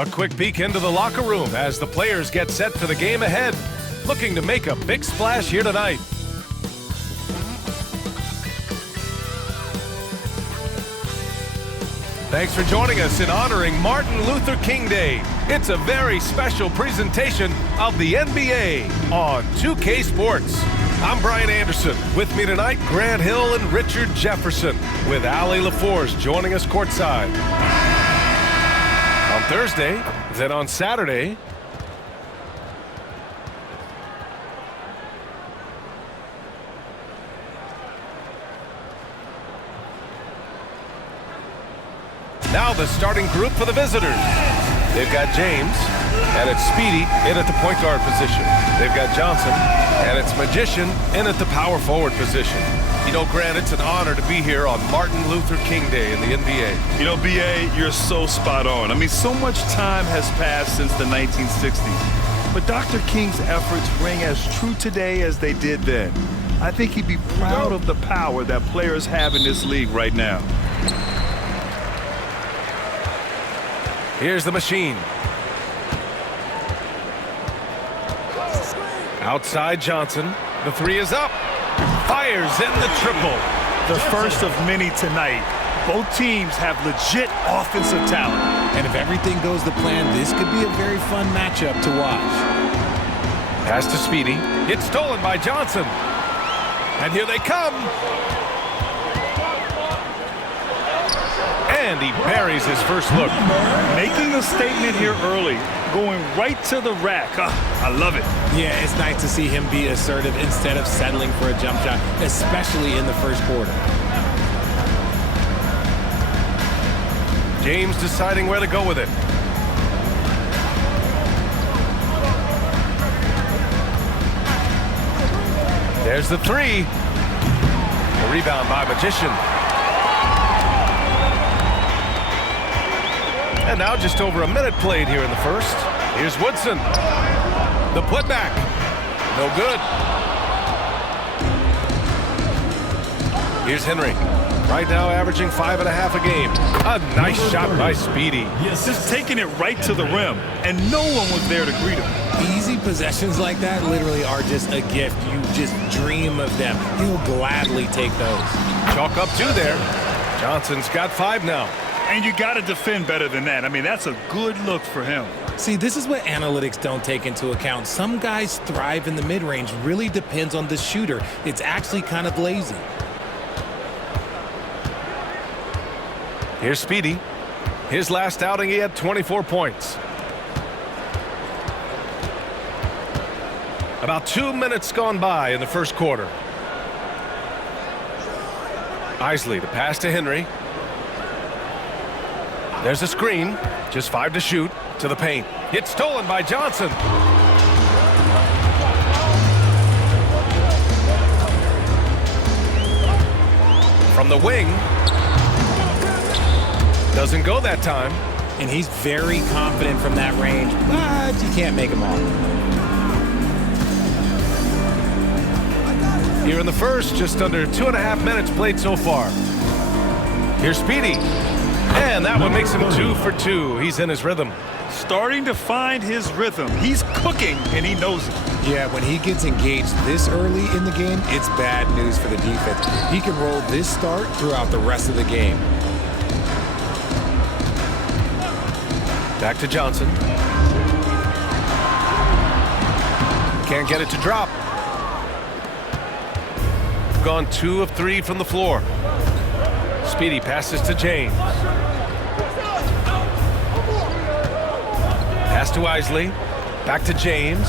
A quick peek into the locker room as the players get set for the game ahead, looking to make a big splash here tonight. Thanks for joining us in honoring Martin Luther King Day. It's a very special presentation of the NBA on 2K Sports. I'm Brian Anderson. With me tonight, Grant Hill and Richard Jefferson, with Allie LaForce joining us courtside. On Thursday, then on Saturday, now the starting group for the visitors. They've got James, and it's Speedy in at the point guard position. They've got Johnson, and it's Magician in at the power forward position. You know, Grant, it's an honor to be here on Martin Luther King Day in the NBA. You know, B.A., you're so spot on. I mean, so much time has passed since the 1960s. But Dr. King's efforts ring as true today as they did then. I think he'd be proud of the power that players have in this league right now. Here's the machine. Outside Johnson. The three is up. Fires in the triple. The first of many tonight. Both teams have legit offensive talent. And if everything goes to plan, this could be a very fun matchup to watch. Pass to Speedy. It's stolen by Johnson. And here they come. And he buries his first look. Making a statement here early. Going right to the rack. I love it. Yeah, it's nice to see him be assertive instead of settling for a jump shot, especially in the first quarter. James deciding where to go with it. There's the three. A rebound by Magician. And now just over a minute played here in the first. Here's Woodson. The putback. No good. Here's Henry. Right now averaging 5.5 a game. A nice shot by Speedy. Just taking it right to the rim, and no one was there to greet him. Easy possessions like that literally are just a gift. You just dream of them. He'll gladly take those. Chalk up two there. Johnson's got 5 now. And you got to defend better than that. I mean, that's a good look for him. See, this is what analytics don't take into account. Some guys thrive in the mid-range. Really depends on the shooter. It's actually kind of lazy. Here's Speedy. His last outing, he had 24 points. About 2 minutes gone by in the first quarter. Isley, the pass to Henry. There's a screen. Just 5 to shoot. To the paint. It's stolen by Johnson. From the wing. Doesn't go that time. And he's very confident from that range, but you can't make him all. Here in the first, just under 2.5 minutes played so far. Here's Speedy. And that one makes him 2 for 2. He's in his rhythm. Starting to find his rhythm. He's cooking, and he knows it. Yeah, when he gets engaged this early in the game, it's bad news for the defense. He can roll this start throughout the rest of the game. Back to Johnson. Can't get it to drop. Gone 2 of 3 from the floor. Speedy passes to James. Pass to Isley. Back to James.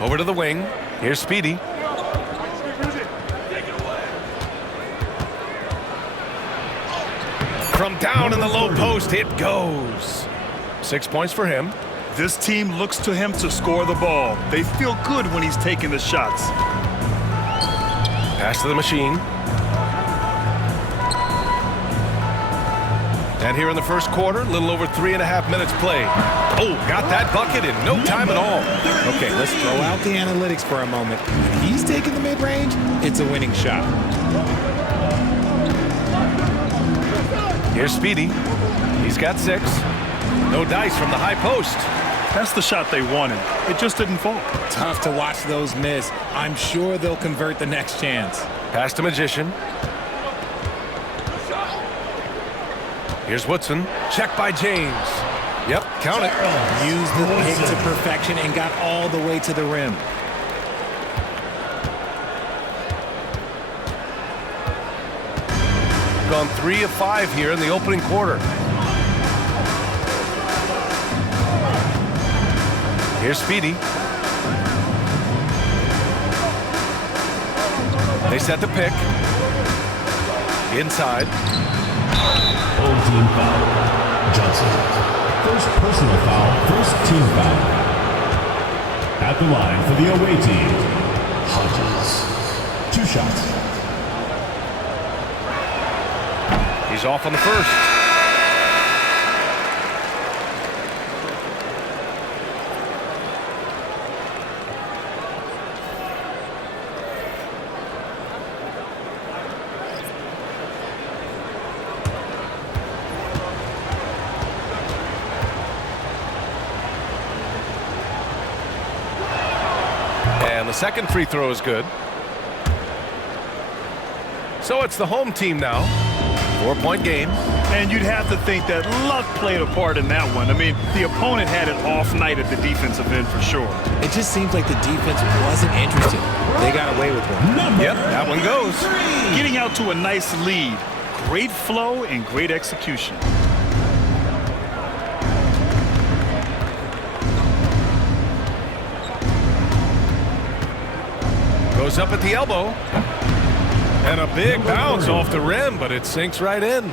Over to the wing. Here's Speedy. From down in the low post, it goes. 6 points for him. This team looks to him to score the ball. They feel good when he's taking the shots. Pass to the machine. And here in the first quarter, a little over 3.5 minutes played. Oh, got that bucket in no time at all. Okay, let's throw out the analytics for a moment. When he's taking the mid-range, it's a winning shot. Here's Speedy. He's got 6. No dice from the high post. That's the shot they wanted. It just didn't fall. Tough to watch those miss. I'm sure they'll convert the next chance. Pass to Magician. Here's Woodson. Check by James. Yep, count it. Used the pick to perfection and got all the way to the rim. Gone 3 of 5 here in the opening quarter. Here's Speedy. They set the pick. Inside. Old team foul. Johnson. First personal foul, first team foul. At the line for the away team, Hodges. 2 shots. He's off on the first. And the second free throw is good. So it's the home team now. 4-point game. And you'd have to think that luck played a part in that one. I mean, the opponent had an off night at the defensive end for sure. It just seems like the defense wasn't interested. They got away with one. Yep, that one goes. Getting out to a nice lead. Great flow and great execution. Goes up at the elbow. And a big bounce off the rim, but it sinks right in.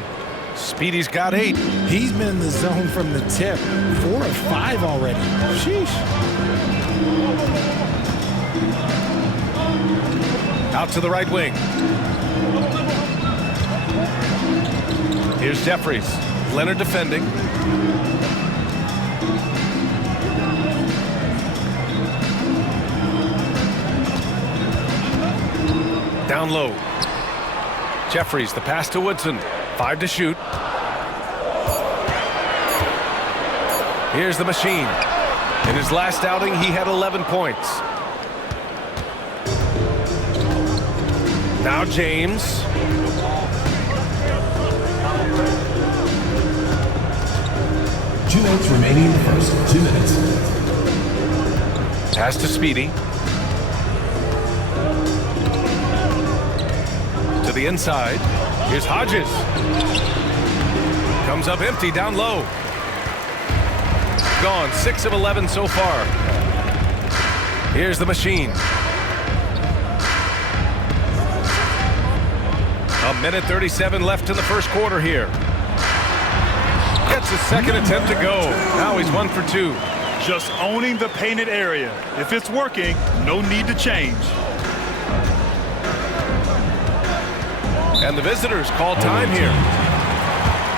Speedy's got 8. He's been in the zone from the tip. 4 of 5 already. Sheesh. Out to the right wing. Here's Jeffries. Leonard defending. Down low. Jeffries, the pass to Woodson. 5 to shoot. Here's the machine. In his last outing, he had 11 points. Now James. Two minutes remaining in the first. 2 minutes. Pass to Speedy. To the inside. Here's Hodges. Comes up empty down low. Gone 6 of 11 so far. Here's the machine. 1:37 left in the first quarter here. Gets his second attempt to go. Now he's 1 for 2. Just owning the painted area. If it's working, no need to change. And the visitors call time here.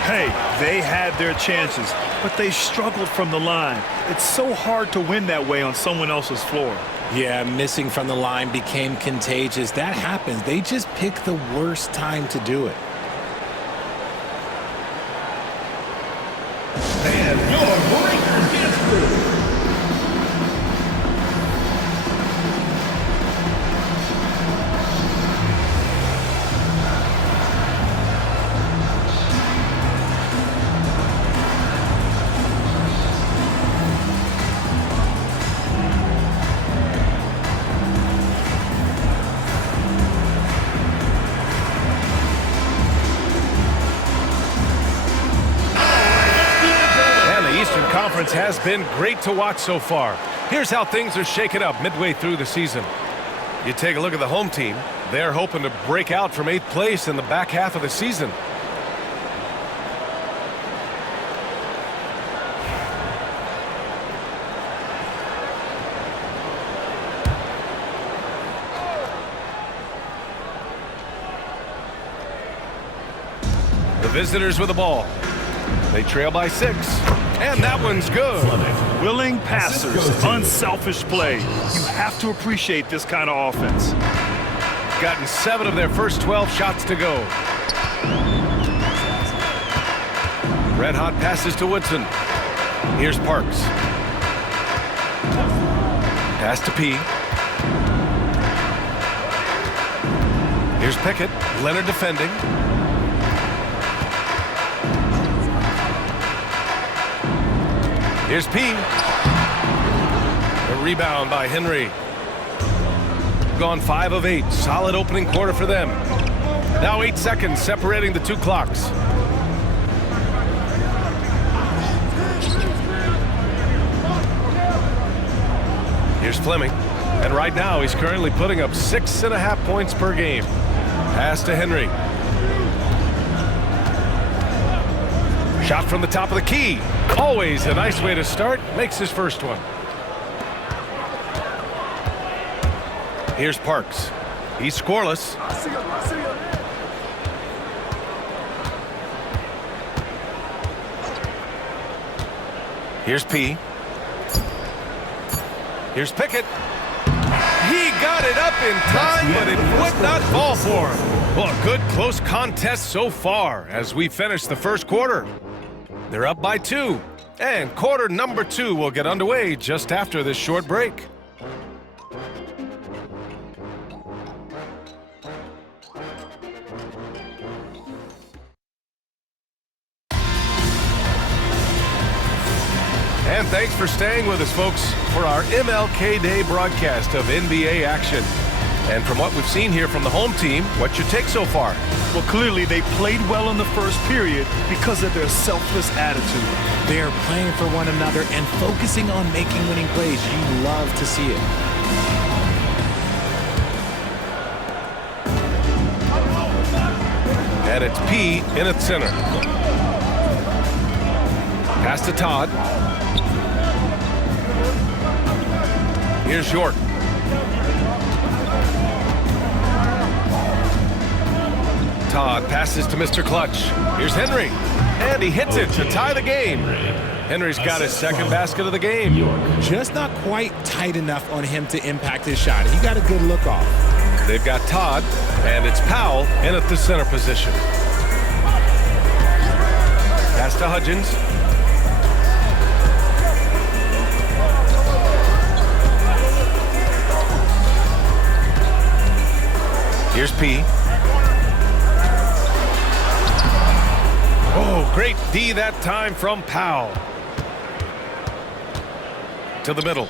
Hey, they had their chances, but they struggled from the line. It's so hard to win that way on someone else's floor. Yeah, missing from the line became contagious. That happens. They just pick the worst time to do it. And your Lakers get through. Has been great to watch so far. Here's how things are shaken up midway through the season. You take a look at the home team. They're hoping to break out from 8th place in the back half of the season. The visitors with the ball. They trail by 6. And that one's good. Willing passers, unselfish play. You have to appreciate this kind of offense. Gotten 7 of their first 12 shots to go. Red hot passes to Woodson. Here's Parks. Pass to P. Here's Pickett. Leonard defending. Here's P. A rebound by Henry. Gone 5 of 8. Solid opening quarter for them. Now 8 seconds separating the two clocks. Here's Fleming. And right now he's currently putting up 6.5 points per game. Pass to Henry. Shot from the top of the key. Always a nice way to start. Makes his first one. Here's Parks. He's scoreless. Here's P. Here's Pickett. He got it up in time, but it would not fall for him. Well, a good close contest so far as we finish the first quarter. They're up by 2, and quarter number 2 will get underway just after this short break. And thanks for staying with us, folks, for our MLK Day broadcast of NBA action. And from what we've seen here from the home team, what's your take so far? Well, clearly they played well in the first period because of their selfless attitude. They are playing for one another and focusing on making winning plays. You love to see it. And it's P in at center. Pass to Todd. Here's York. Todd passes to Mr. Clutch. Here's Henry. And he hits it to tie the game. Henry's got his second basket of the game. Just not quite tight enough on him to impact his shot. He got a good look off. They've got Todd, and it's Powell in at the center position. Pass to Hudgens. Here's P. Oh, great D that time from Powell. To the middle.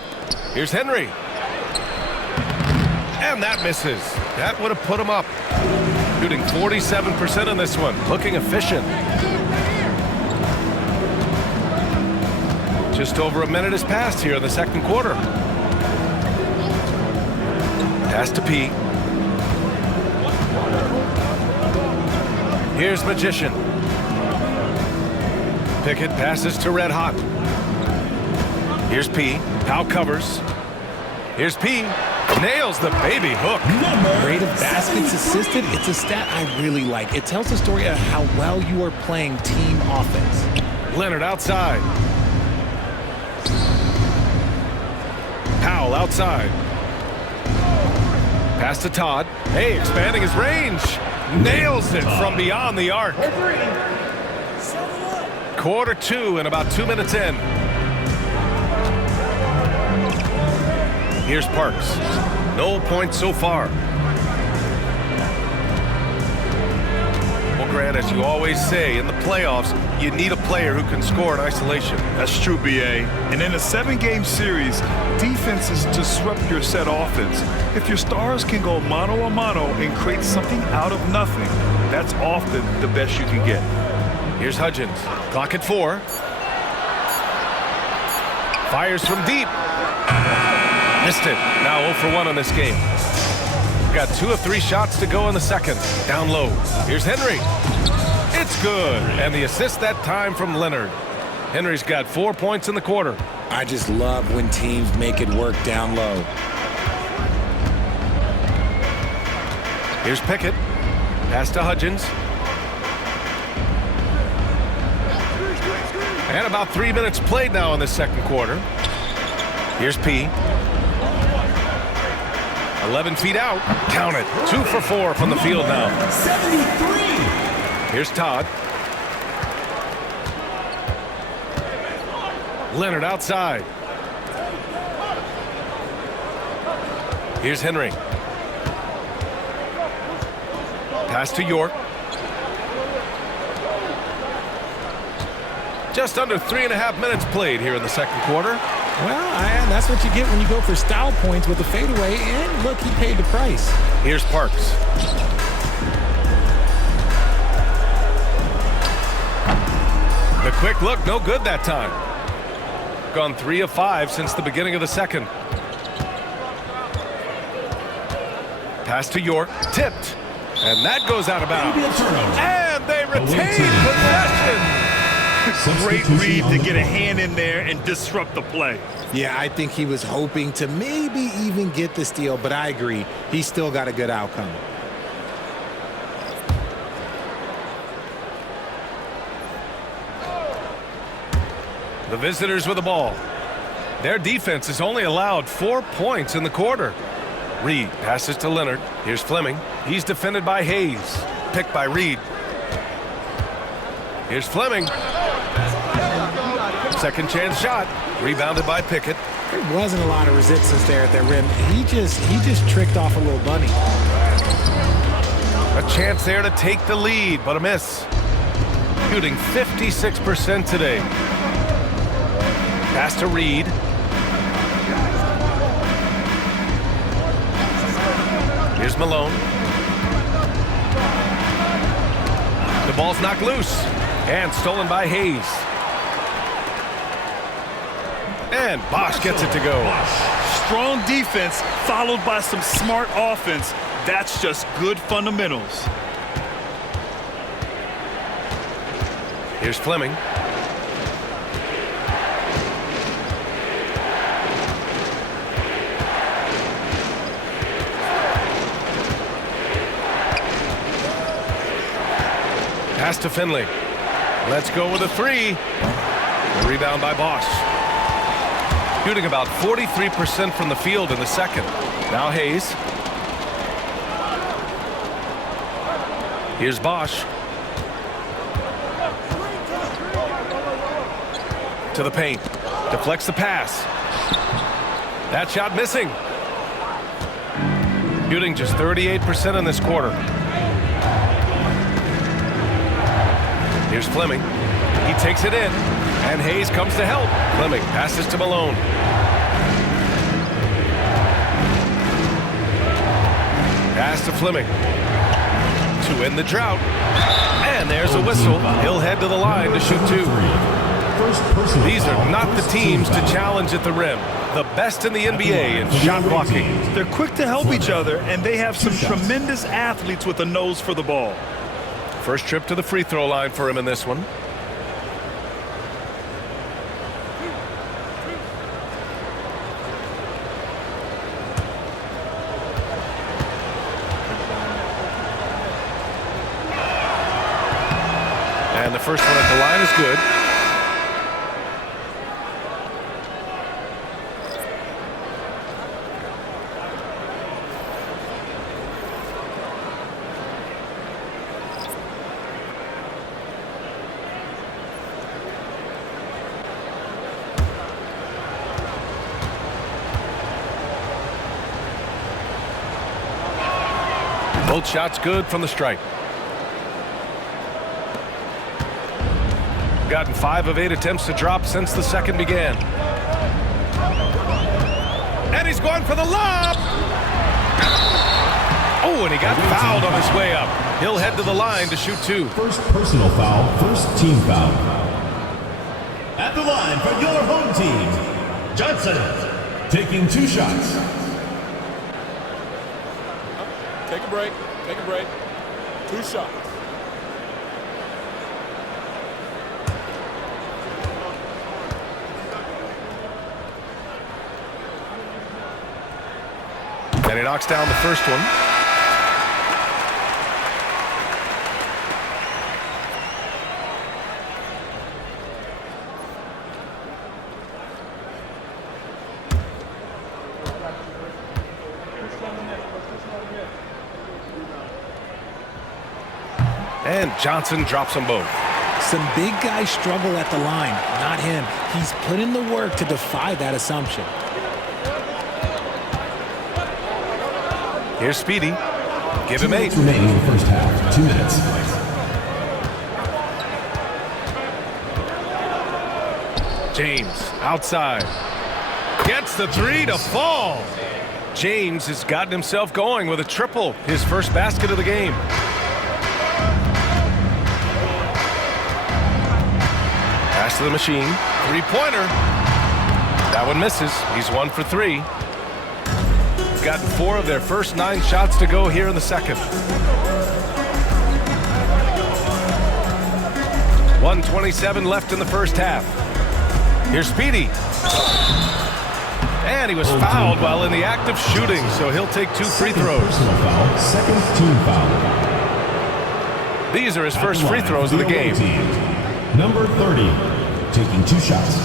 Here's Henry. And that misses. That would have put him up. Shooting 47% on this one. Looking efficient. Just over a minute has passed here in the second quarter. Pass to P. Here's Magician. Pickett passes to Red Hot. Here's P. Powell covers. Here's P. Nails the baby hook. Rate of baskets assisted, it's a stat I really like. It tells the story of how well you are playing team offense. Leonard outside. Powell outside. Pass to Todd. Hey, expanding his range. Nails it from beyond the arc. Quarter 2 and about 2 minutes in. Here's Parks. No points so far. Well, Grant, as you always say, in the playoffs, you need a player who can score in isolation. That's true, B.A. And in a 7-game series, defenses disrupt your set offense. If your stars can go mano-a-mano and create something out of nothing, that's often the best you can get. Here's Hudgens. Clock at 4. Fires from deep. Missed it. Now 0 for 1 on this game. Got 2 of 3 shots to go in the second. Down low. Here's Henry. It's good. And the assist that time from Leonard. Henry's got 4 points in the quarter. I just love when teams make it work down low. Here's Pickett. Pass to Hudgens. And about 3 minutes played now in the second quarter. Here's P. 11 feet out. Count it. 2 for 4 from the field now. 73. Here's Todd. Leonard outside. Here's Henry. Pass to York. Just under 3.5 minutes played here in the second quarter. Well, that's what you get when you go for style points with a fadeaway. And look, he paid the price. Here's Parks. The quick look, no good that time. Gone 3 of 5 since the beginning of the second. Pass to York, tipped, and that goes out of bounds. And they retain possession. Great read to get a hand in there and disrupt the play. Yeah, I think he was hoping to maybe even get the steal, but I agree. He still got a good outcome. The visitors with the ball. Their defense has only allowed 4 points in the quarter. Reed passes to Leonard. Here's Fleming. He's defended by Hayes. Picked by Reed. Here's Fleming. Second chance shot. Rebounded by Pickett. There wasn't a lot of resistance there at that rim. He just tricked off a little bunny. A chance there to take the lead, but a miss. Shooting 56% today. Pass to Reed. Here's Malone. The ball's knocked loose and stolen by Hayes. And Bosch gets it to go. Strong defense followed by some smart offense. That's just good fundamentals. Here's Fleming. Pass to Finley. Let's go with a 3. The rebound by Bosch. Shooting about 43% from the field in the second. Now Hayes. Here's Bosch. To the paint. Deflects the pass. That shot missing. Shooting just 38% in this quarter. Here's Fleming. He takes it in, and Hayes comes to help. Fleming passes to Malone. Pass to Fleming. To end the drought. And there's a whistle. He'll head to the line to shoot 2. These are not the teams to challenge at the rim. The best in the NBA in shot blocking. They're quick to help each other, and they have some tremendous athletes with a nose for the ball. First trip to the free throw line for him in this one. And the first one at the line is good. Both shots good from the stripe. Gotten 5 of 8 attempts to drop since the second began. And he's going for the lob. Oh, and he got fouled on his way up. He'll head to the line to shoot 2. First personal foul, first team foul. At the line for your home team, Johnson, taking 2 shots. Take a break. Take a break. 2 shots. And he knocks down the first one. And Johnson drops them both. Some big guys struggle at the line, not him. He's put in the work to defy that assumption. Here's Speedy. Give him 8. Remaining in the first half. 2 minutes. James outside. Gets the 3 to fall. James has gotten himself going with a triple, his first basket of the game. Pass to the machine. 3-pointer. That one misses. He's 1 for 3. Gotten 4 of their first 9 shots to go here in the second. 1:27 left in the first half. Here's Speedy. And he was fouled while in the act of shooting, so he'll take 2 free throws. Personal foul. Second team foul. These are his first free throws of the game. Number 30, taking 2 shots.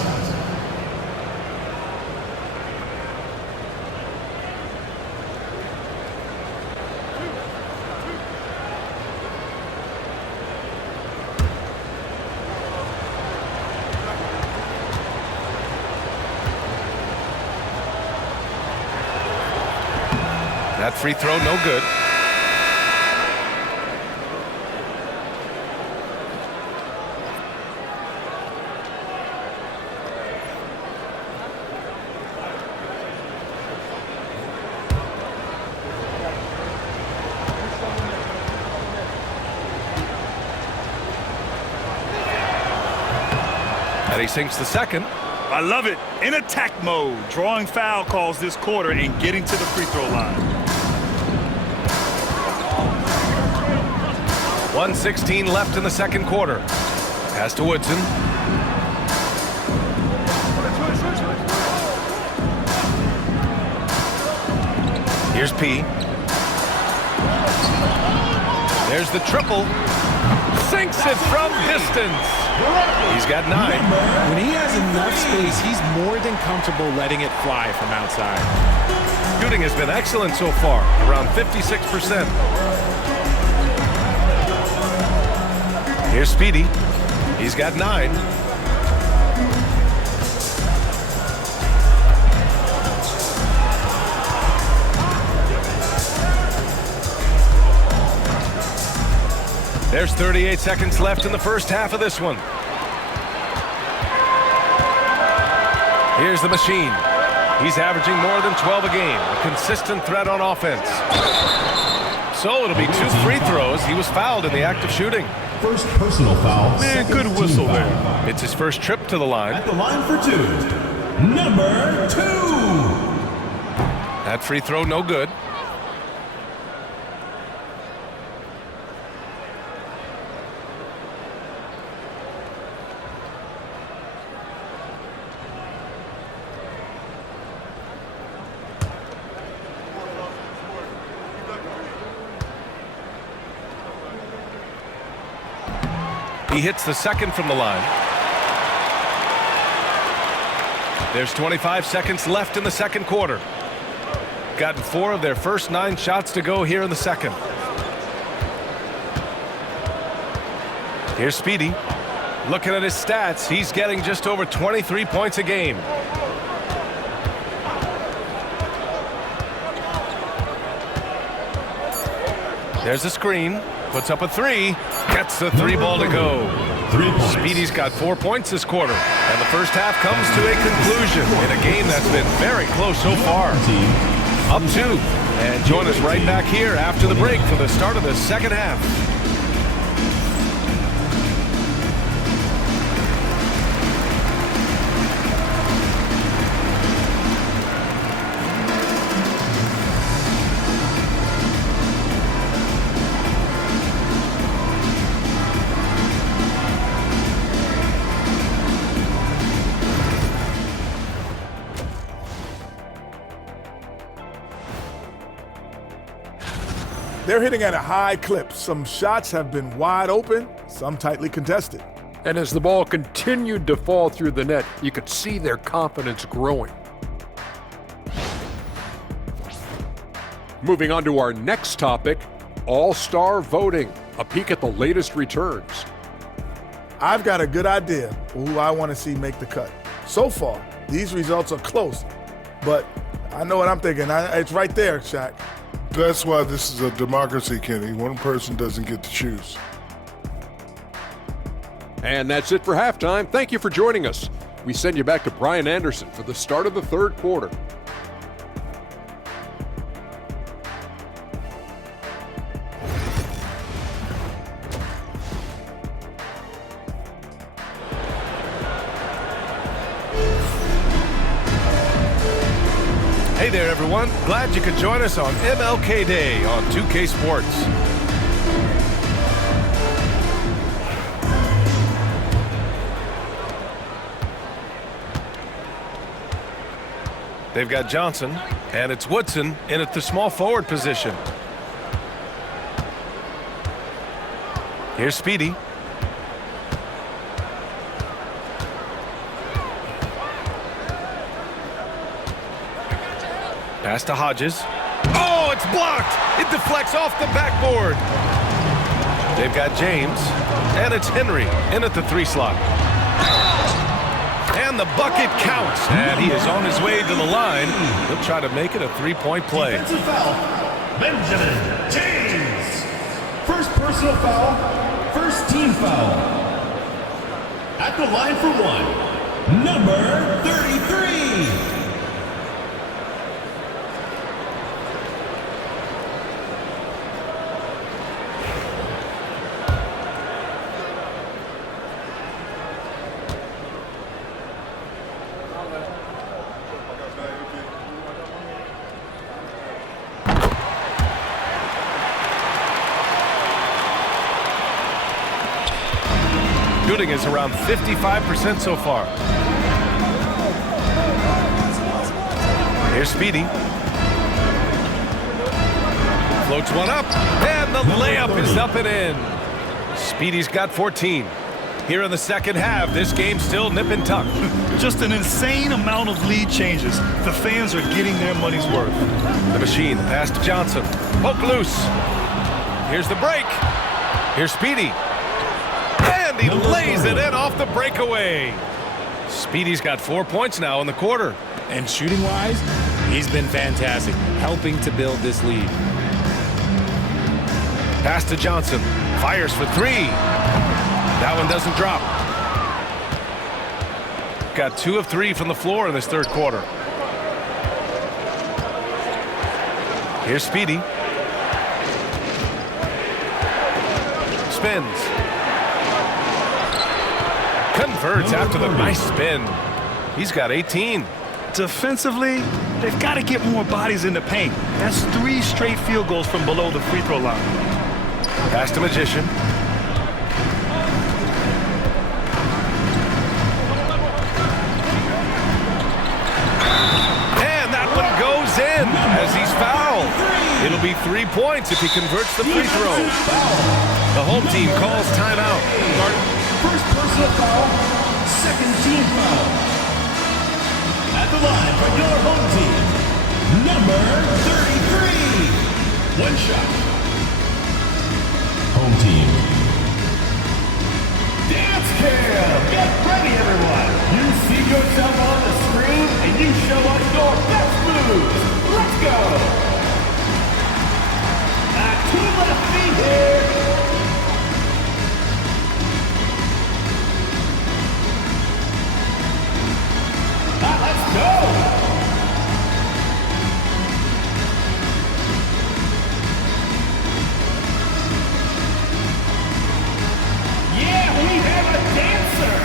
That free throw, no good. And he sinks the second. I love it. In attack mode, drawing foul calls this quarter and getting to the free throw line. 1:16 left in the second quarter. Pass to Woodson. Here's P. There's the triple. Sinks it from distance. He's got 9. When he has enough space, he's more than comfortable letting it fly from outside. Shooting has been excellent so far, around 56%. Here's Speedy. He's got 9. There's 38 seconds left in the first half of this one. Here's the machine. He's averaging more than 12 a game, a consistent threat on offense. So it'll be 2 free throws. He was fouled in the act of shooting. First personal foul. Man, good whistle there. It's his first trip to the line. At the line for 2. Number 2. That free throw, no good. He hits the second from the line. There's 25 seconds left in the second quarter. Gotten 4 of their first 9 shots to go here in the second. Here's Speedy. Looking at his stats, he's getting just over 23 points a game. There's a screen. Puts up a 3. Gets the 3 ball to go. 3 points. Speedy's got 4 points this quarter. And the first half comes to a conclusion in a game that's been very close so far. Up 2. And join us right back here after the break for the start of the second half. They're hitting at a high clip. Some shots have been wide open, some tightly contested. And as the ball continued to fall through the net, you could see their confidence growing. Moving on to our next topic, all-star voting, a peek at the latest returns. I've got a good idea for who I want to see make the cut. So far, these results are close, but I know what I'm thinking. It's right there, Shaq. That's why this is a democracy, Kenny. One person doesn't get to choose. And that's it for halftime. Thank you for joining us. We send you back to Brian Anderson for the start of the third quarter. Hey there, everyone. Glad you could join us on MLK Day on 2K Sports. They've got Johnson, and it's Woodson in at the small forward position. Here's Speedy. Pass to Hodges. Oh, it's blocked! It deflects off the backboard. They've got James, and it's Henry in at the 3 slot. And the bucket counts, and he is on his way to the line. He'll try to make it a 3-point play. Defensive foul, Benjamin James. First personal foul, first team foul. At the line for one, number 33. Shooting is around 55% so far. Here's Speedy. Floats one up, and the layup is up and in. Speedy's got 14. Here in the second half, this game's still nip and tuck. Just an insane amount of lead changes. The fans are getting their money's worth. The machine, pass to Johnson. Poke loose. Here's the break. Here's Speedy. And he lays it in off the breakaway. Speedy's got 4 points now in the quarter. And shooting-wise, he's been fantastic, helping to build this lead. Pass to Johnson. Fires for 3. That one doesn't drop. Got 2 of 3 from the floor in this third quarter. Here's Speedy. Spins. Converts after the nice spin. He's got 18. Defensively, they've got to get more bodies in the paint. That's 3 straight field goals from below the free throw line. Pass to Magician. And that one goes in as he's fouled. It'll be 3 points if he converts the free throw. The home team calls timeout. First personal foul, second team foul. At the line for your home team, number 33. One shot. Home team. Dance cam! Get ready, everyone! You see yourself on the screen, and you show us your best moves. Let's go! 2 left feet here. Let's go! Yeah, we have a dancer!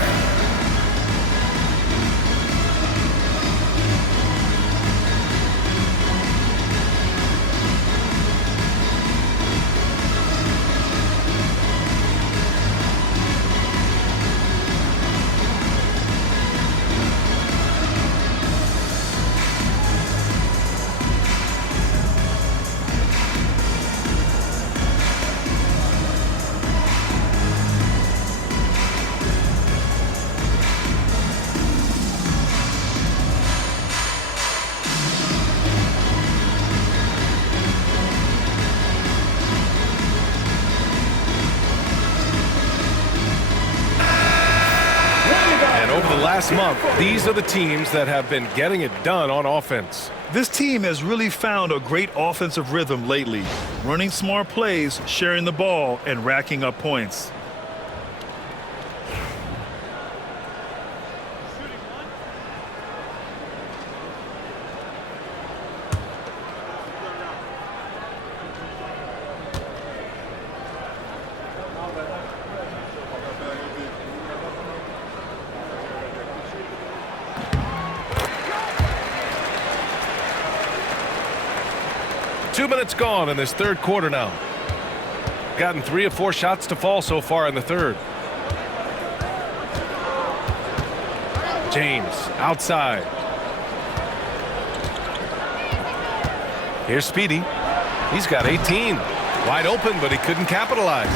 last month, these are the teams that have been getting it done on offense. This team has really found a great offensive rhythm lately, running smart plays, sharing the ball, and racking up points. Two minutes gone in this third quarter now. Gotten 3 of 4 shots to fall so far in the third. James outside. Here's Speedy. He's got 18. Wide open, but he couldn't capitalize.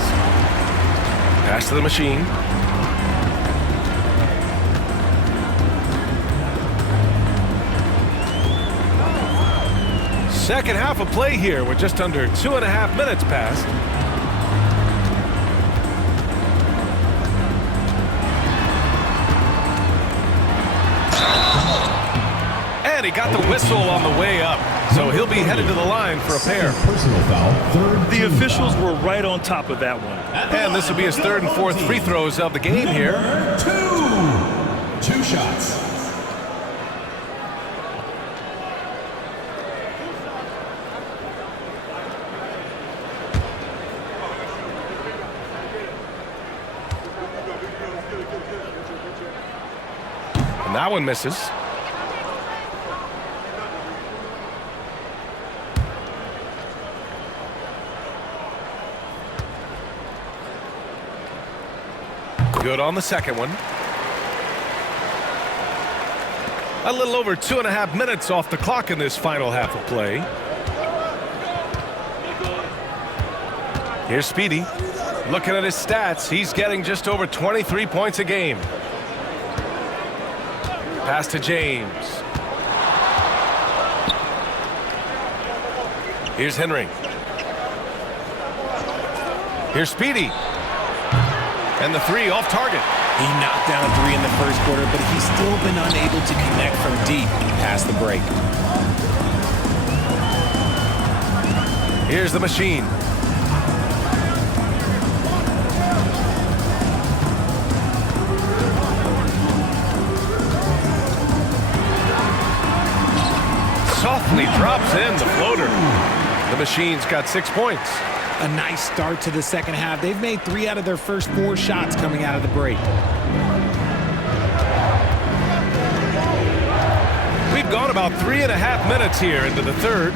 Pass to the machine. Second half of play here with just under 2.5 minutes passed. And he got the whistle on the way up, so he'll be headed to the line for a pair. Personal foul, The officials were right on top of that one. And this will be his third and fourth free throws of the game here. Two shots. And that one misses. Good on the second one. A little over 2.5 minutes off the clock in this final half of play. Here's Speedy. Looking at his stats, he's getting just over 23 points a game. Pass to James. Here's Henry. Here's Speedy. And the three off target. He knocked down a 3 in the first quarter, but he's still been unable to connect from deep past the break. Here's the machine. Softly drops in the floater. The machine's got 6 points. A nice start to the second half. They've made 3 out of their first 4 shots coming out of the break. We've gone about 3.5 minutes here into the third.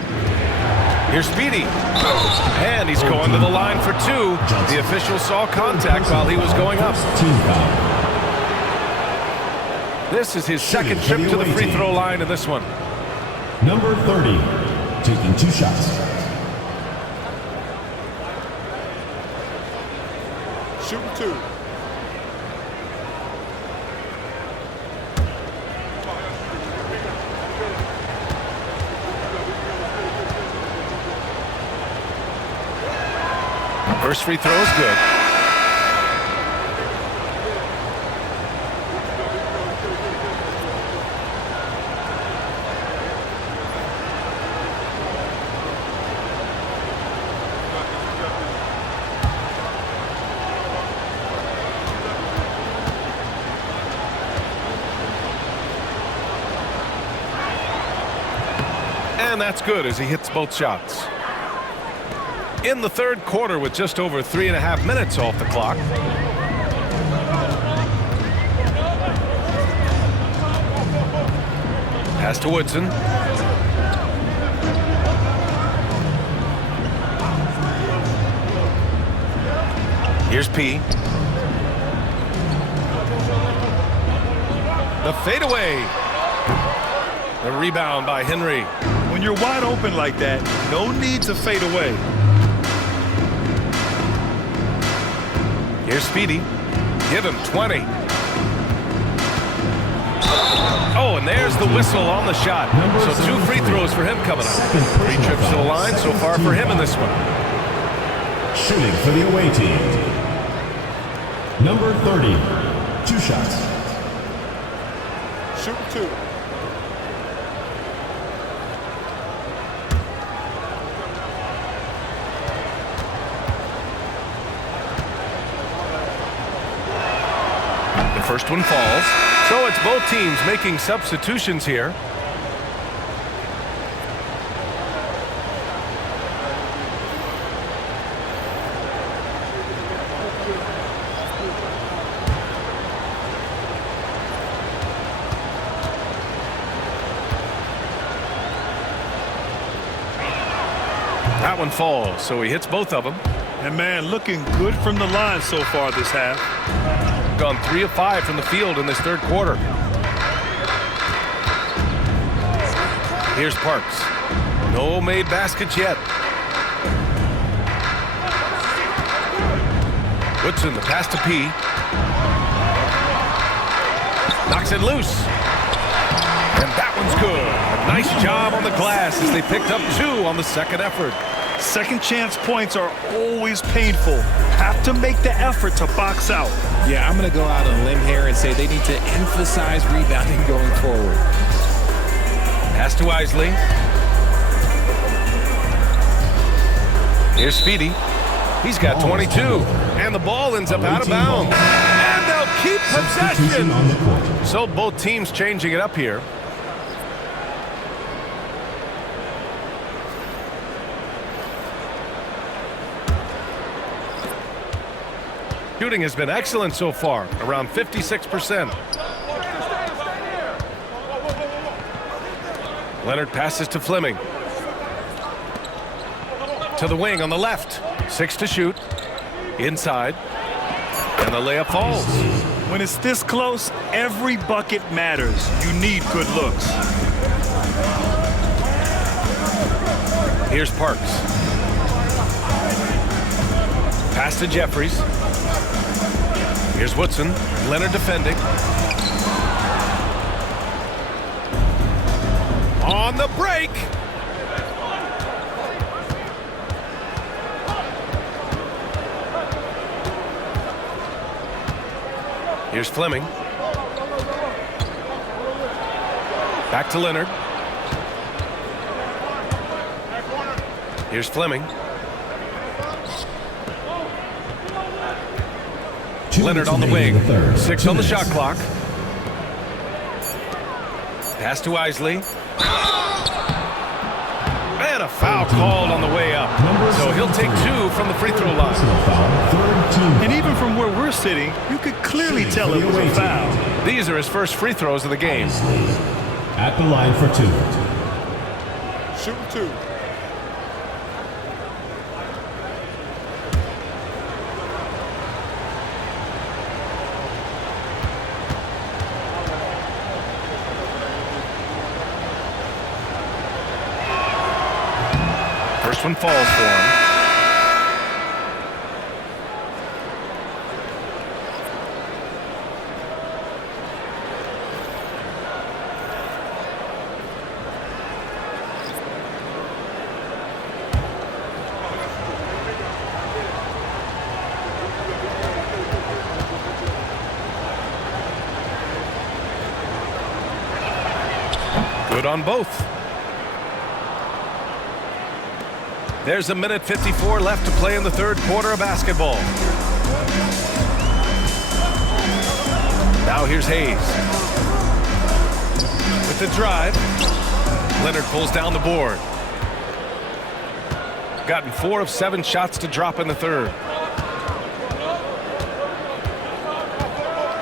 Here's Speedy. And he's going to the line for 2. The official saw contact while he was going up. Team foul. This is his second trip to the free throw line in this one. Number 30, taking 2 shots. Shooting 2. First free throw is good. And that's good as he hits both shots. In the third quarter with just over 3.5 minutes off the clock. Pass to Woodson. Here's P. The fadeaway. The rebound by Henry. When you're wide open like that, no need to fade away. Here's Speedy. Give him 20. Oh, and there's the whistle on the shot. So 2 free throws for him coming up. 3 trips to the line so far for him in this one. Shooting for the away team. Number 30, 2 shots. Shooting 2. The first one falls. So it's both teams making substitutions here. That one falls, so he hits both of them. And man, looking good from the line so far this half. Gone 3 of 5 from the field in this third quarter. Here's Parks. No made baskets yet. Woodson, the pass to P. Knocks it loose. And that one's good. A nice job on the glass as they picked up 2 on the second effort. Second chance points are always painful. Have to make the effort to box out. Yeah, I'm going to go out on a limb here and say they need to emphasize rebounding going forward. Pass to Isley. Here's Speedy. He's got 22. And the ball ends up out of bounds. And they'll keep possession. So both teams changing it up here. Shooting has been excellent so far, around 56%. Leonard passes to Fleming. To the wing on the left. 6 to shoot. Inside. And the layup falls. When it's this close, every bucket matters. You need good looks. Here's Parks. Pass to Jeffries. Here's Woodson. Leonard defending. On the break. Here's Fleming. Back to Leonard. Here's Fleming. Leonard on the wing. 6 on the shot clock. Pass to Isley. And a foul called on the way up. So he'll take 2 from the free throw line. And even from where we're sitting, you could clearly tell it was a foul. These are his first free throws of the game. At the line for 2. Shooting 2. First one falls for him. Good on both. There's a minute 54 left to play in the third quarter of basketball. Now here's Hayes. With the drive. Leonard pulls down the board. Gotten 4 of 7 shots to drop in the third.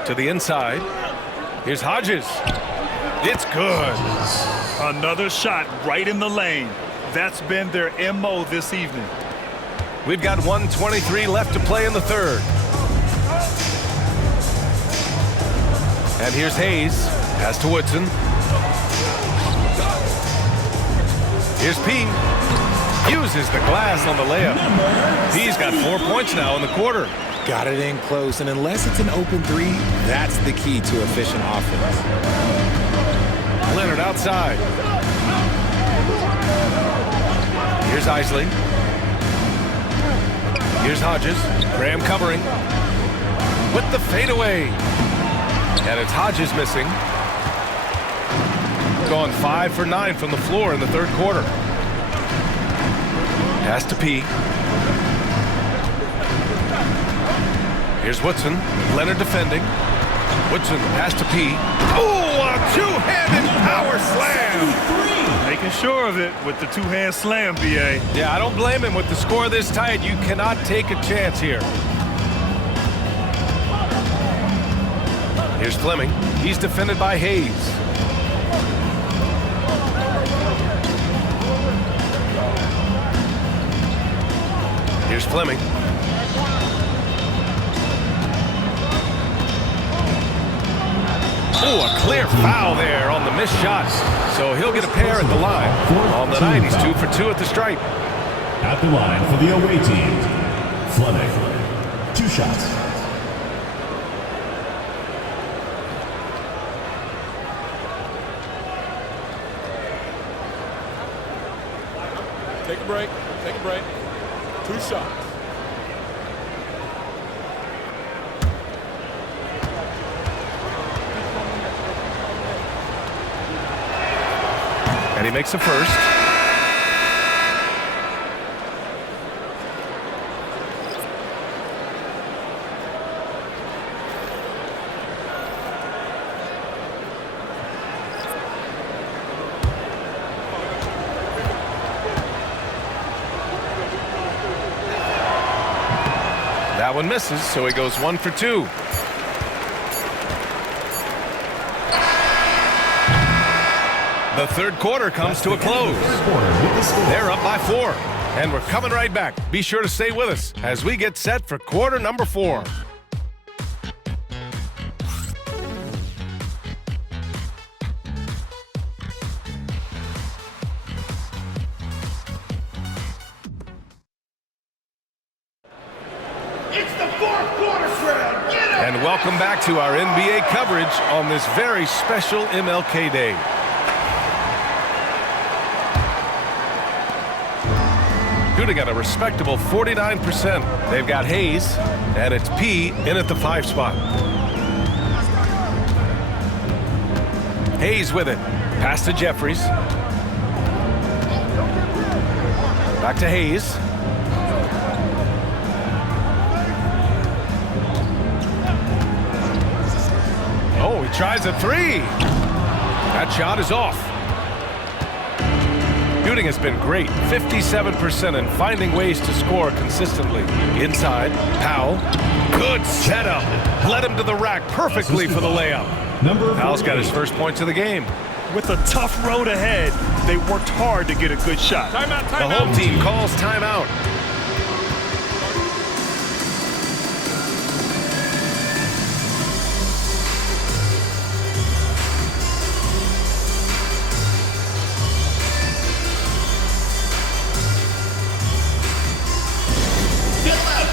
To the inside. Here's Hodges. It's good. Another shot right in the lane. That's been their MO this evening. We've got 1:23 left to play in the third. And here's Hayes. Pass to Woodson. Here's P. Uses the glass on the layup. He's got 4 points now in the quarter. Got it in close, and unless it's an open 3, that's the key to efficient offense. Leonard outside. Here's Isley. Here's Hodges. Graham covering. With the fadeaway. And it's Hodges missing. They've gone 5 for 9 from the floor in the third quarter. Pass to P. Here's Woodson. Leonard defending. Woodson pass to P. Oh, a two-handed power slam. Making sure of it with the two-hand slam, B.A. Yeah, I don't blame him. With the score this tight, you cannot take a chance here. Here's Fleming. He's defended by Hayes. Here's Fleming. Oh, a clear foul there on the missed shot. So he'll get a pair at the line. On the night, he's 2 for 2 at the stripe. At the line for the away team, Fleming. 2 shots. Take a break. Take a break. 2 shots. And he makes the first. That one misses, so he goes 1 for 2. The third quarter comes to a close. They're up by 4. And we're coming right back. Be sure to stay with us as we get set for quarter number 4. It's the fourth quarter crowd. Get up! And welcome back to our NBA coverage on this very special MLK Day. Shooting at a respectable 49%. They've got Hayes, and it's P in at the 5 spot. Hayes with it. Pass to Jeffries. Back to Hayes. Oh, he tries a 3. That shot is off. Shooting has been great, 57%, and finding ways to score consistently. Inside, Powell. Good setup. Led him to the rack perfectly for the layup. Powell's got his first points of the game. With a tough road ahead, they worked hard to get a good shot. The home team calls timeout.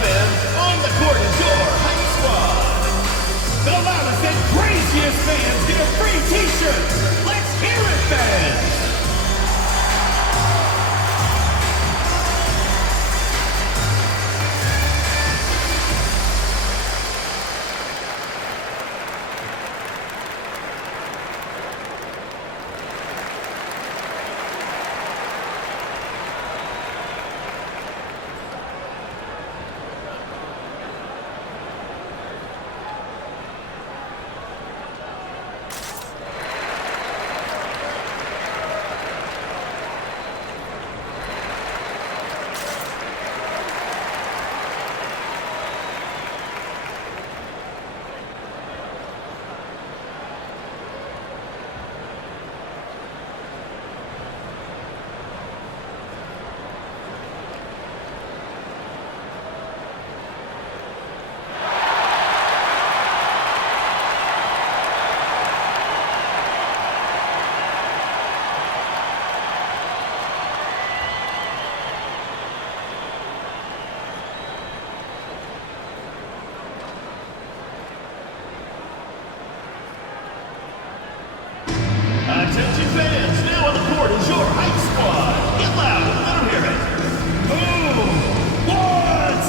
On the court is your hype squad. The loudest and craziest fans get a free t-shirt. Let's hear it, fans. Attention fans, now on the court is your hype squad. Get loud, let them hear it. Who wants?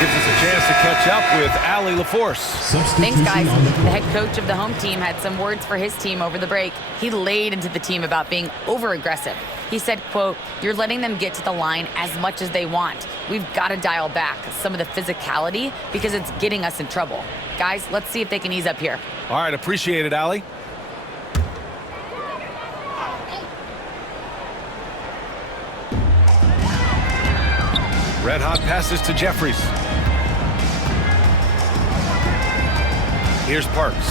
Gives us a chance to catch up with Allie LaForce. Thanks, guys. The head coach of the home team had some words for his team over the break. He laid into the team about being over-aggressive. He said, quote, "You're letting them get to the line as much as they want. We've got to dial back some of the physicality because it's getting us in trouble. Guys, let's see if they can ease up here." All right, appreciate it, Allie. Red hot passes to Jeffries. Here's Parks.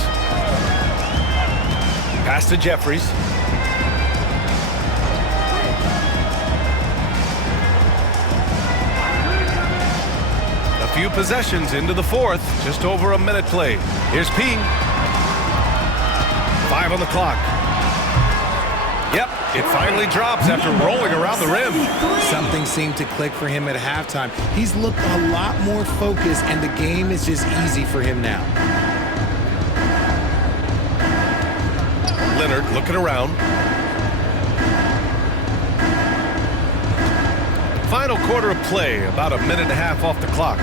Pass to Jeffries. A few possessions into the fourth. Just over a minute played. Here's P. 5 on the clock. Yep, it finally drops after rolling around the rim. Something seemed to click for him at halftime. He's looked a lot more focused, and the game is just easy for him now. Leonard looking around. Final quarter of play, about a minute and a half off the clock.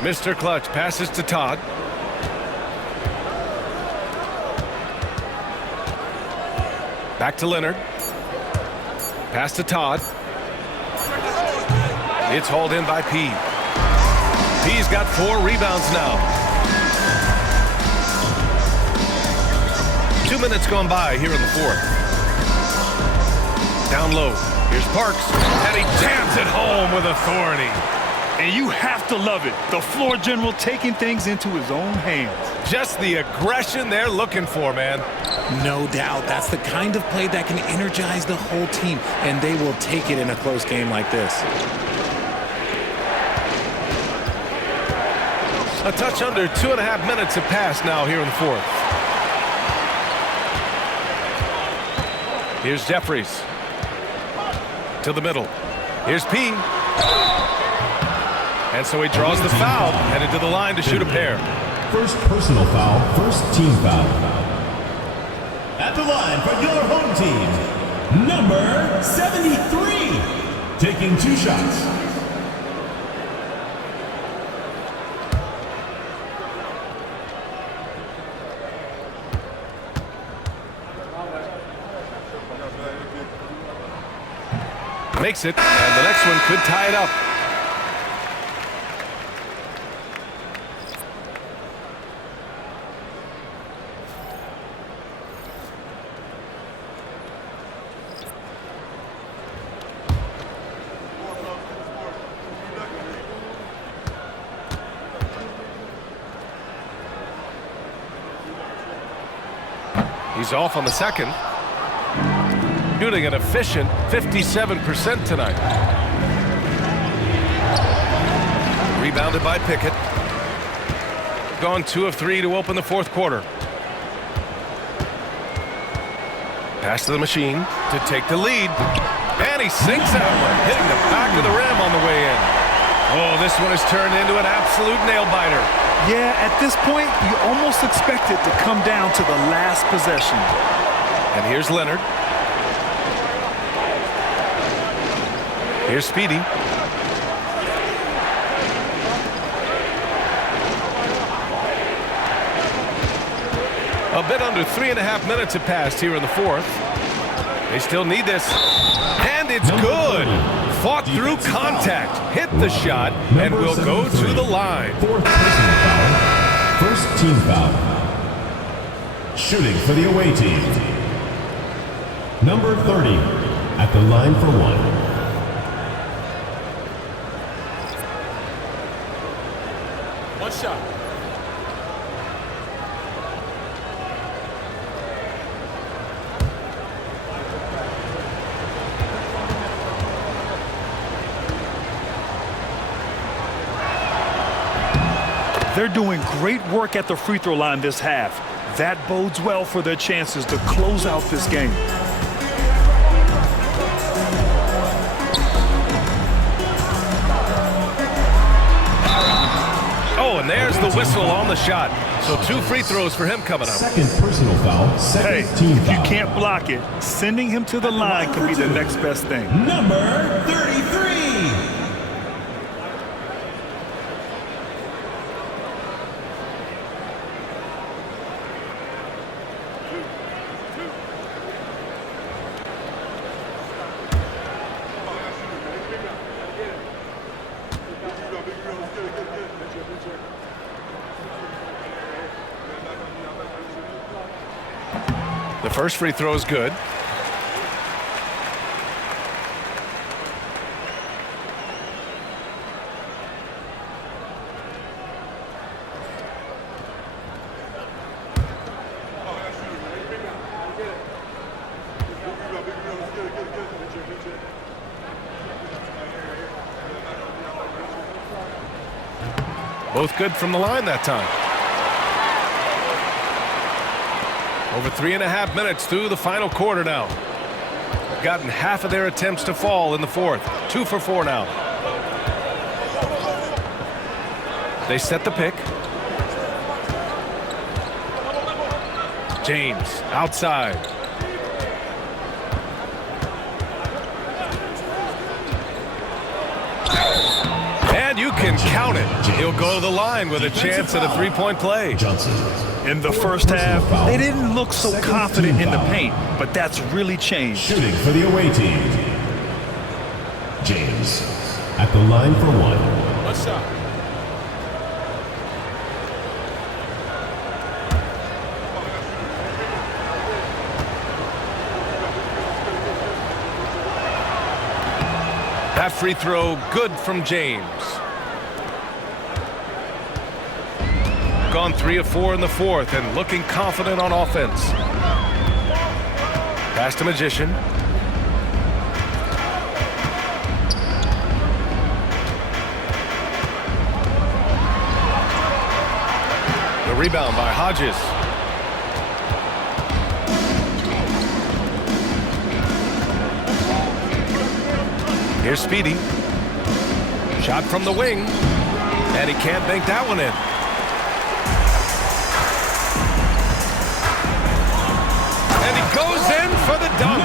Mr. Clutch passes to Todd. Back to Leonard. Pass to Todd. It's hauled in by P. P's got 4 rebounds now. 2 minutes gone by here in the fourth. Down low. Here's Parks. And he jams it home with authority. And you have to love it. The floor general taking things into his own hands. Just the aggression they're looking for, man. No doubt. That's the kind of play that can energize the whole team, and they will take it in a close game like this. A touch under 2.5 minutes have passed now here in the fourth. Here's Jeffries. To the middle. Here's P. And so he draws the foul, headed to the line to shoot a pair. First personal foul, first team foul. At the line for your home team, number 73, taking 2 shots. Makes it, and the next one could tie it up. He's off on the second. Shooting an efficient 57% tonight. Rebounded by Pickett. Gone 2 of 3 to open the fourth quarter. Pass to the machine to take the lead. And he sinks that one, hitting the back of the rim on the way in. Oh, this one has turned into an absolute nail-biter. Yeah, at this point, you almost expect it to come down to the last possession. And here's Leonard. Here's Speedy. A bit under 3.5 minutes have passed here in the fourth. They still need this. And it's good. Fought through contact. Hit the shot and will go to the line. Fourth personal foul, first team foul. Shooting for the away team, number 30, at the line for 1. One shot. They're doing great work at the free throw line this half. That bodes well for their chances to close out this game. Oh, and there's the whistle on the shot. So 2 free throws for him coming up. Second personal foul, second team if you foul. can't block it, sending him to the line can be the next best thing. Number 33. The first free throw is good. Both good from the line that time. Over 3.5 minutes through the final quarter now. Gotten half of their attempts to fall in the fourth. 2 for 4 now. They set the pick. James outside. And you can count it. He'll go to the line with a chance at a three-point play. Johnson. In the first half, they didn't look so confident in the paint, but that's really changed. Shooting for the away team. James at the line for 1. What's up? That free throw good from James. Gone 3 of 4 in the fourth and looking confident on offense. Pass to Magician. The rebound by Hodges. Here's Speedy. Shot from the wing. And he can't bank that one in. And he goes in for the dunk.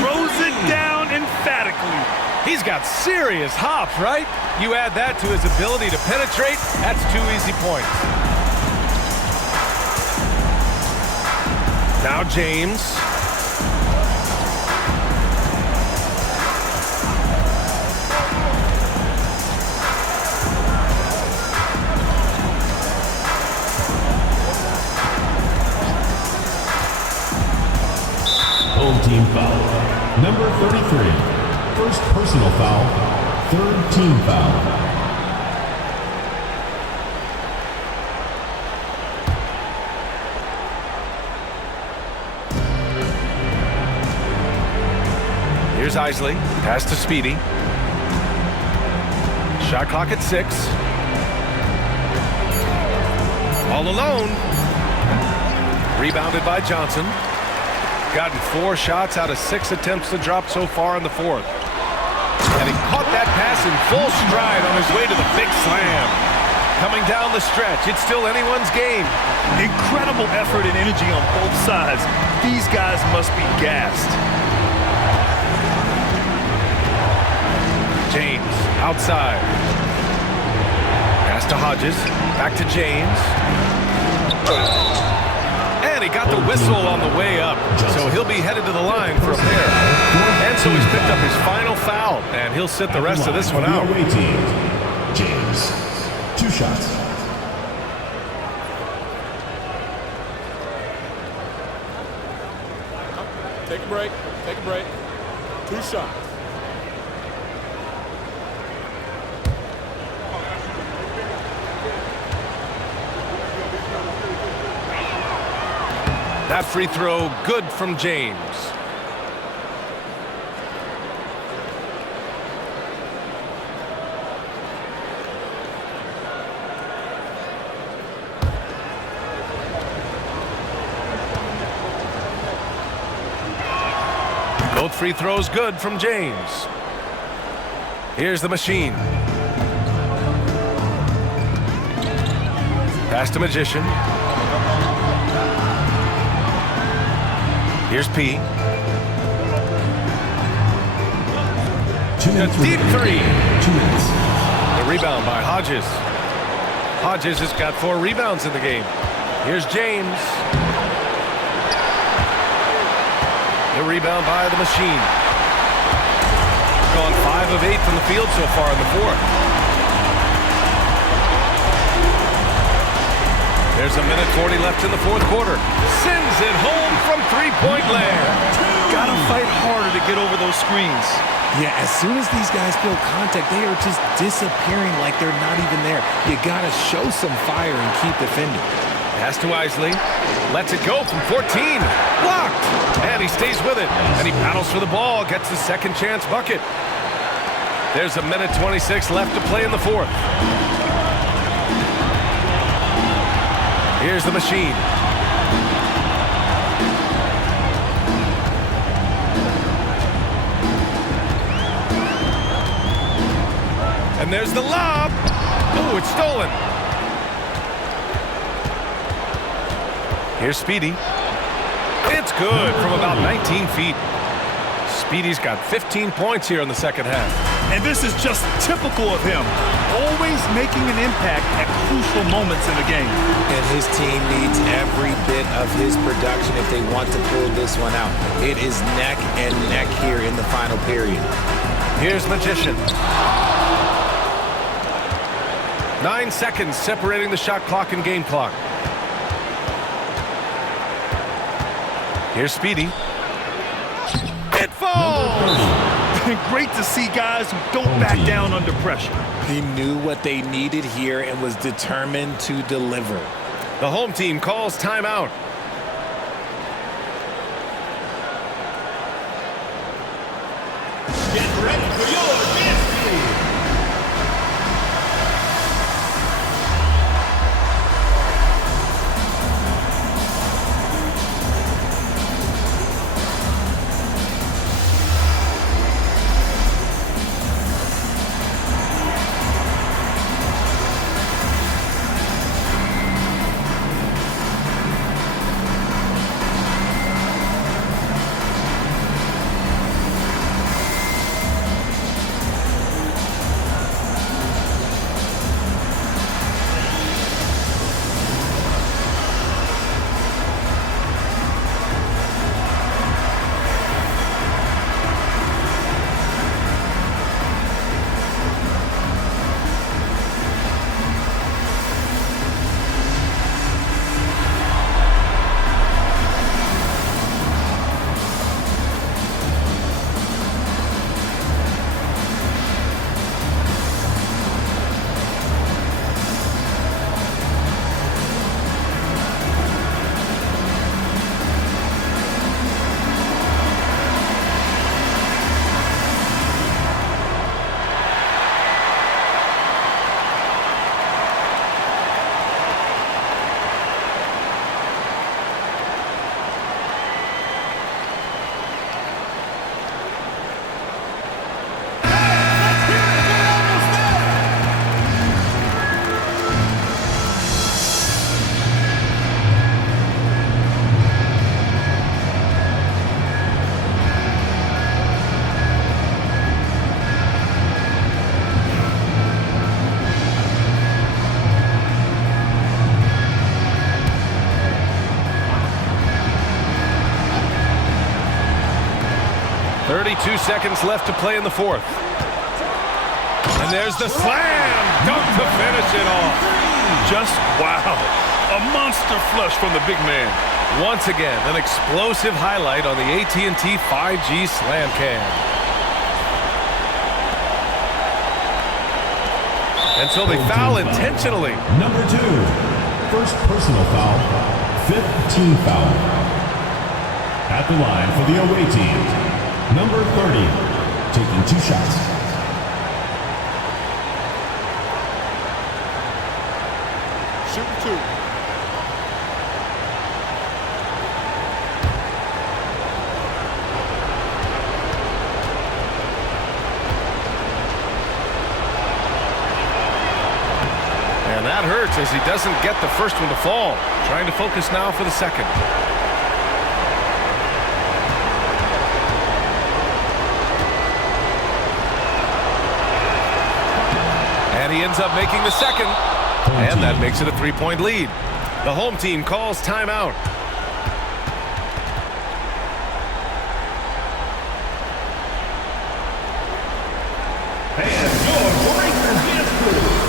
Throws it down emphatically. He's got serious hop, right? You add that to his ability to penetrate, that's 2 easy points. Now James. Home team foul. Number 33. First personal foul. Third team foul. Here's Isley. Pass to Speedy. Shot clock at 6. All alone. Rebounded by Johnson. Gotten 4 shots out of 6 attempts to drop so far in the fourth. And he caught that pass in full stride on his way to the big slam. Coming down the stretch, it's still anyone's game. Incredible effort and energy on both sides. These guys must be gassed. James outside. Pass to Hodges. Back to James. And he got the whistle on the way up. So he'll be headed to the line for a pair. And so he's picked up his final foul. And he'll sit the rest of this one out. Away team. James. 2 shots. Take a break. Take a break. 2 shots. That free throw good from James. Both free throws good from James. Here's the machine. Pass to Magician. Here's P. 2 minutes. Deep three. 2 minutes. The rebound by Hodges. Hodges has got 4 rebounds in the game. Here's James. The rebound by the Machine. Gone 5 of 8 from the field so far in the fourth. There's a minute 40 left in the fourth quarter. Sends it home from three-point land. Gotta fight harder to get over those screens. Yeah, as soon as these guys feel contact, they are just disappearing like they're not even there. You gotta show some fire and keep defending. Pass to Isley. Lets it go from 14. Blocked. And he stays with it. And he paddles for the ball. Gets the second chance bucket. There's a minute 26 left to play in the fourth. Here's the Machine. And there's the lob. Oh, it's stolen. Here's Speedy. It's good from about 19 feet. Speedy's got 15 points here in the second half. And this is just typical of him. Always making an impact at crucial moments in the game. And his team needs every bit of his production if they want to pull this one out. It is neck and neck here in the final period. Here's Magician. 9 seconds separating the shot clock and game clock. Here's Speedy. It falls! Great to see guys who don't back down under pressure. He knew what they needed here and was determined to deliver. The home team calls timeout. Get ready for your dance move. Seconds left to play in the fourth. And there's the slam dunk to finish it off. Just wow. A monster flush from the big man. Once again, an explosive highlight on the AT&T 5G Slam Cam. And so they foul intentionally. Number 2, first personal foul, 5th team foul. At the line for the away team. Number 30, taking 2 shots. Shooting 2. And that hurts as he doesn't get the first one to fall. Trying to focus now for the second. And he ends up making the second. And that makes it a 3-point lead. The home team calls timeout. And your Breakers is through.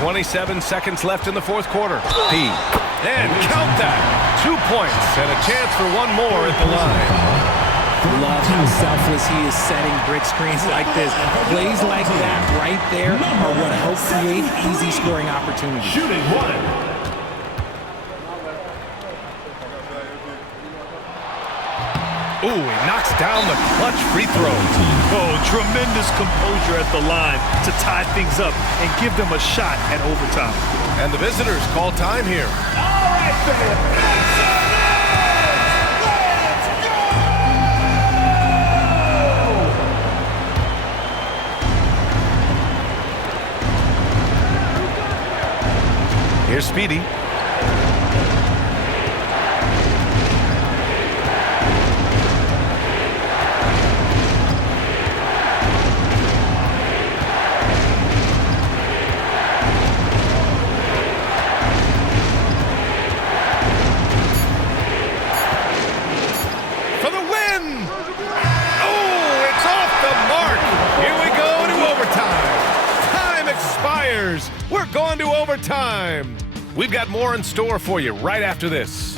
.27 seconds left in the fourth quarter. And count that. 2 points and a chance for one more at the line. Love how selfless he is setting brick screens like this. Plays like that right there are what help create easy scoring opportunities. Shooting one. Ooh, he knocks down the clutch free throw. Oh, tremendous composure at the line to tie things up and give them a shot at overtime. And the visitors call time here. All right, fans. Here's Speedy. For the win! Oh, it's off the mark. Here we go to overtime. Time expires. We're going to overtime. We've got more in store for you right after this.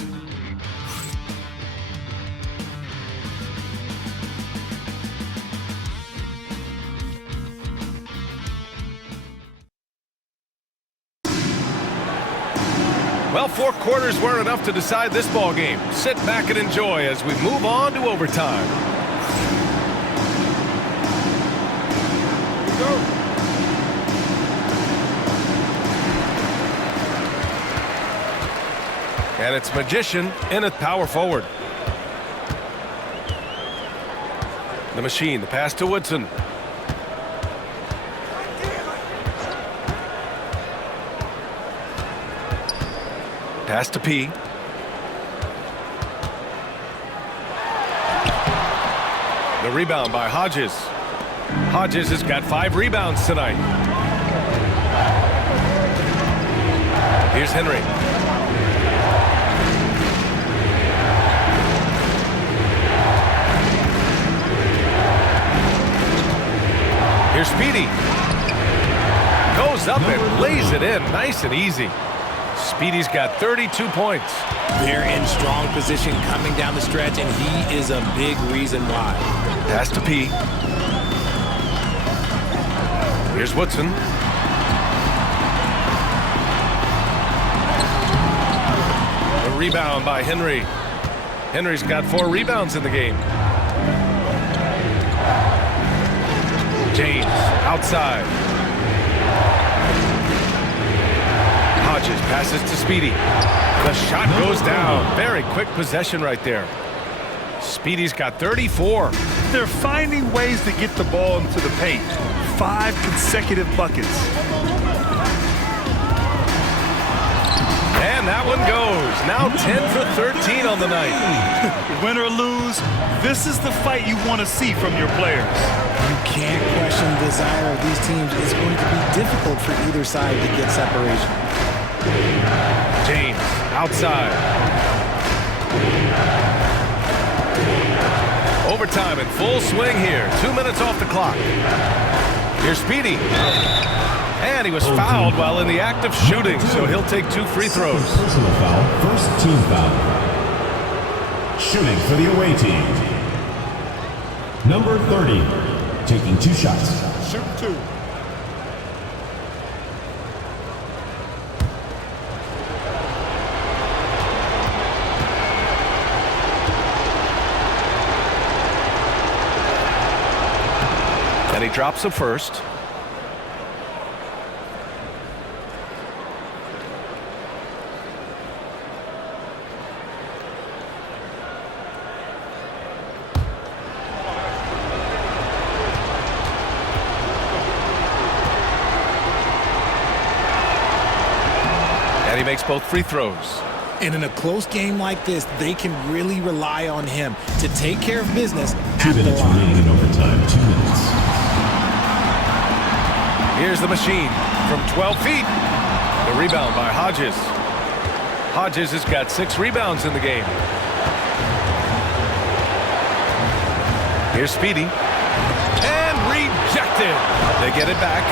Well, 4 quarters weren't enough to decide this ball game. Sit back and enjoy as we move on to overtime. Here we go. And it's Magician in at power forward. The machine, the pass to Woodson. Pass to P. The rebound by Hodges. Hodges has got 5 rebounds tonight. Here's Henry. Here's Speedy. Goes up and lays it in. Nice and easy. Speedy's got 32 points. They're in strong position coming down the stretch, and he is a big reason why. Pass to P. Here's Woodson. rebound by Henry. Henry's got 4 rebounds in the game. James outside. Hodges passes to Speedy. The shot goes down. Very quick possession right there. Speedy's got 34. They're finding ways to get the ball into the paint. 5 consecutive buckets. And that one goes. Now 10 for 13 on the night. Win or lose, this is the fight you want to see from your players. You can't question the desire of these teams. It's going to be difficult for either side to get separation. James outside. Overtime in full swing here. 2 minutes off the clock. Here's Speedy. And he was fouled while in the act of shooting, so he'll take 2 free throws. Personal foul, first team foul. Shooting for the away team. Number 30, taking 2 shots. Shoot 2. And he drops the first. And he makes both free throws. And in a close game like this, they can really rely on him to take care of business 2 at the minutes line. remaining in overtime. 2 minutes. Here's the machine from 12 feet. The rebound by Hodges. Hodges has got 6 rebounds in the game. Here's Speedy. And rejected. They get it back.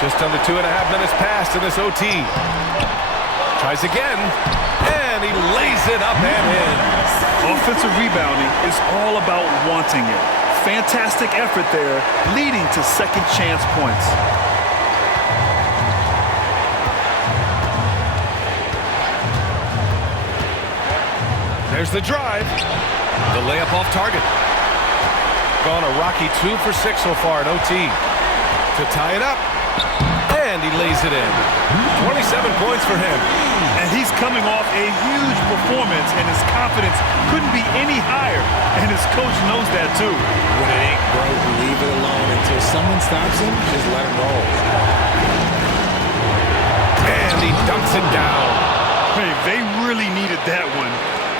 Just under 2.5 minutes passed in this OT. Tries again. And he lays it up and in. Offensive rebounding is all about wanting it. Fantastic effort there, leading to second chance points. There's the drive. The layup off target. Gone a rocky 2 for 6 so far in OT. To tie it up. And he lays it in. 27 points for him. And he's coming off a huge performance, and his confidence couldn't be any higher. And his coach knows that too. When it ain't broke, leave it alone until someone stops him. Just let him roll. And he dunks it down. Hey, they really needed that one.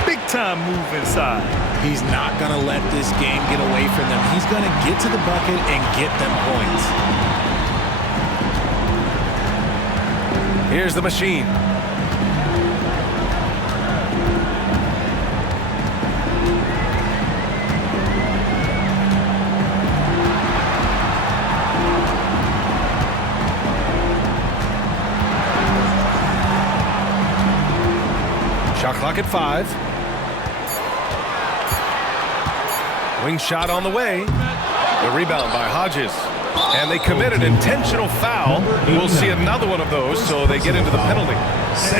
Big time move inside. He's not going to let this game get away from them. He's going to get to the bucket and get them points. Here's the machine. Shot clock at 5. Wing shot on the way. The rebound by Hodges. And they committed intentional foul. We'll see another one of those, so they get into the penalty.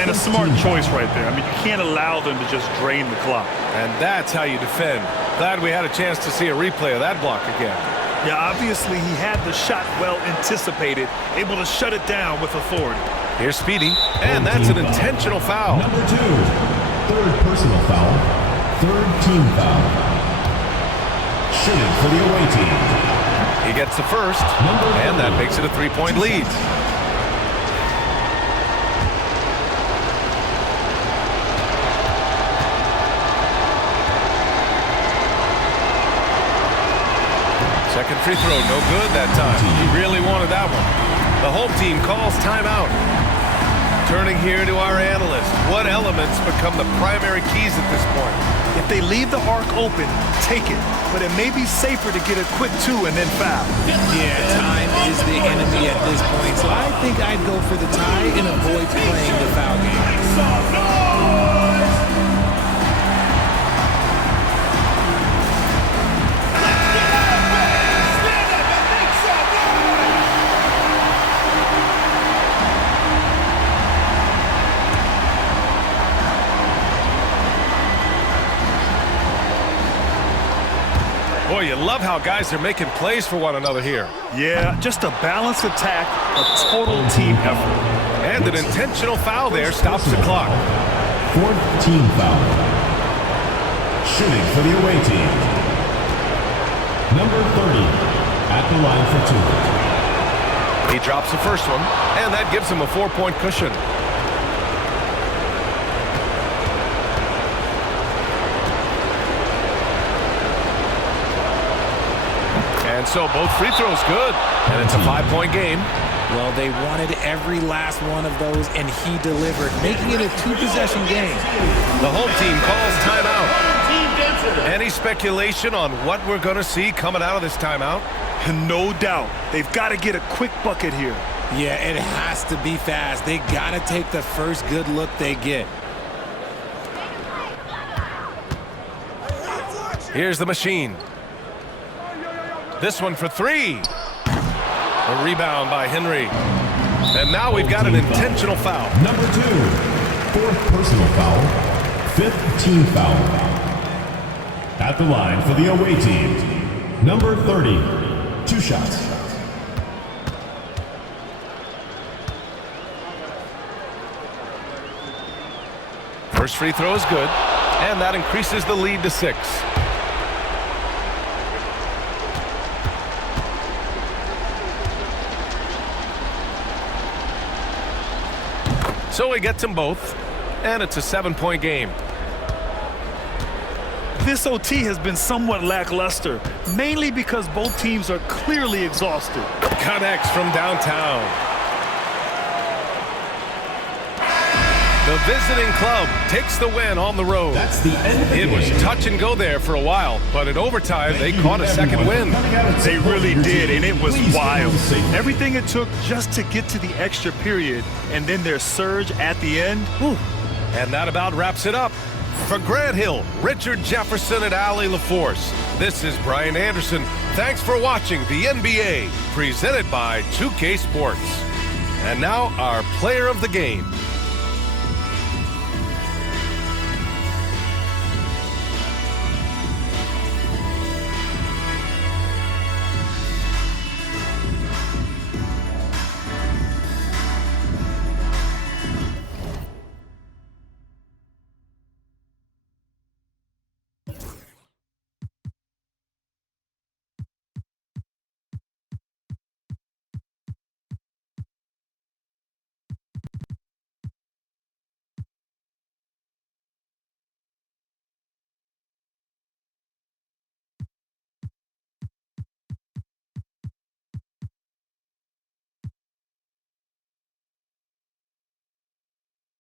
And a smart choice right there. I mean, you can't allow them to just drain the clock. And that's how you defend. Glad we had a chance to see a replay of that block again. Yeah, obviously he had the shot well anticipated, able to shut it down with authority. Here's Speedy, and that's an intentional foul. Number 2, third personal foul, third team foul. Shooting for the away team. He gets the first, and that makes it a 3-point lead. Second free throw, no good that time. He really wanted that one. The home team calls timeout. Turning here to our analyst. What elements become the primary keys at this point? If they leave the arc open, take it. But it may be safer to get a quick 2 and then foul. Yeah, time is the enemy at this point. So I think I'd go for the tie and avoid playing the foul game. Boy, you love how guys are making plays for one another here. Yeah, just a balanced attack, a total team effort. And an intentional foul there stops the clock. Fourth team foul. Shooting for the away team. Number 30 at the line for 2. He drops the first one, and that gives him a 4-point cushion. And so both free throws good, and it's a 5-point game. Well, they wanted every last one of those, and he delivered, making it a 2-possession game. The home team calls timeout. Any speculation on what we're going to see coming out of this timeout? No doubt. They've got to get a quick bucket here. Yeah, it has to be fast. They got to take the first good look they get. Here's the machine. This one for 3. A rebound by Henry. And now we've got an intentional foul. Number 2, fourth personal foul, 5th team foul. At the line for the away team, number 30, 2 shots. First free throw is good, and that increases the lead to 6. So he gets them both, and it's a 7-point game. This OT has been somewhat lackluster, mainly because both teams are clearly exhausted. Connects from downtown. The visiting club takes the win on the road. That's the end of the It was game. touch and go there for a while, but in overtime, they caught a second win. They really did, and it was Please wild. stay safe. Everything it took just to get to the extra period, and then their surge at the end. Whew. And that about wraps it up. For Grant Hill, Richard Jefferson, and Allie LaForce, this is Brian Anderson. Thanks for watching the NBA, presented by 2K Sports. And now our player of the game.